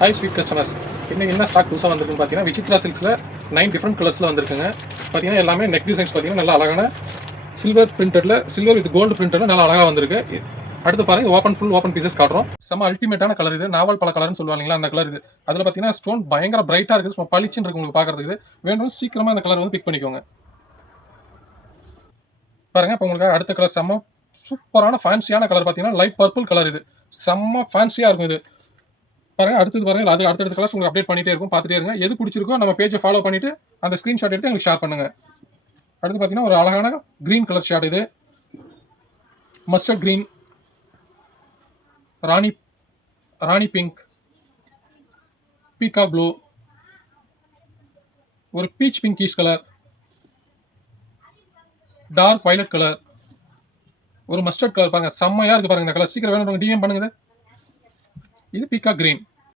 Hi sweet customers, இன்னைக்கு என்ன stock புதுசாக வந்திருக்குன்னு பார்த்தீங்கன்னா விசித்ரா சில்க்ஸில் 9 டிஃப்ரெண்ட் கலர்ஸில் வந்திருக்குங்க. பார்த்தீங்கன்னா எல்லாமே நெக் டிசைன்ஸ் பார்த்தீங்கன்னா நல்லா அழகான சில்வர் பிரிண்டடில், சில்வர் வித் கோல்டு பிரிண்டடில் நல்லா அழகாக வந்திருக்கு. அடுத்து பாருங்க, ஃபுல் ஓப்பன் பீசஸ் காட்டுறோம். செம்ம அல்டிமேட்டான கலர் இது. நாவல் பல கலர்னு சொல்லுவாங்களா, அந்த கலர் இது. அதில் பார்த்தீங்கன்னா ஸ்டோன் பயங்கர பிரைட்டாக இருக்குது, சும்மா பளிச்சுன்னு இருக்கு உங்களுக்கு பார்க்குறதுக்கு. வேணும் சீக்கிரமாக அந்த கலர் வந்து பிக் பண்ணிக்கோங்க. பாருங்க, இப்போ உங்களுக்கு அடுத்த கலர் செம்ம சூப்பரான ஃபேன்சியான கலர் பார்த்தீங்கன்னா லைட் பர்பிள் கலர். இது செம்ம ஃபேன்சியாக இருக்கும். இது பாருங்க, அடுத்தது பாருங்க, அது அடுத்தடுத்த கலர்ஸ் உங்களுக்கு அப்டேட் பண்ணிட்டே இருக்கும், பார்த்துட்டே இருங்க. எது பிடிச்சிருக்கோ நம்ம பேஜை ஃபாலோ பண்ணிட்டு அந்த ஸ்க்ரீன்ஷாட் எடுத்து எங்களுக்கு ஷேர் பண்ணுங்க. அடுத்து பார்த்தீங்கன்னா ஒரு அழகான கிரீன் கலர் ஷாட். இது மஸ்டர்ட் கிரீன், ராணி பிங்க், பீகா ப்ளூ, ஒரு peach pinkish colour, dark violet colour, ஒரு மஸ்டர்ட் கலர். பாருங்க செம்மையா இருக்கு பாருங்க இந்த கலர். சீக்கிரம் வேணும் டிஎம் பண்ணுங்க. இது பீகா கிரீன்.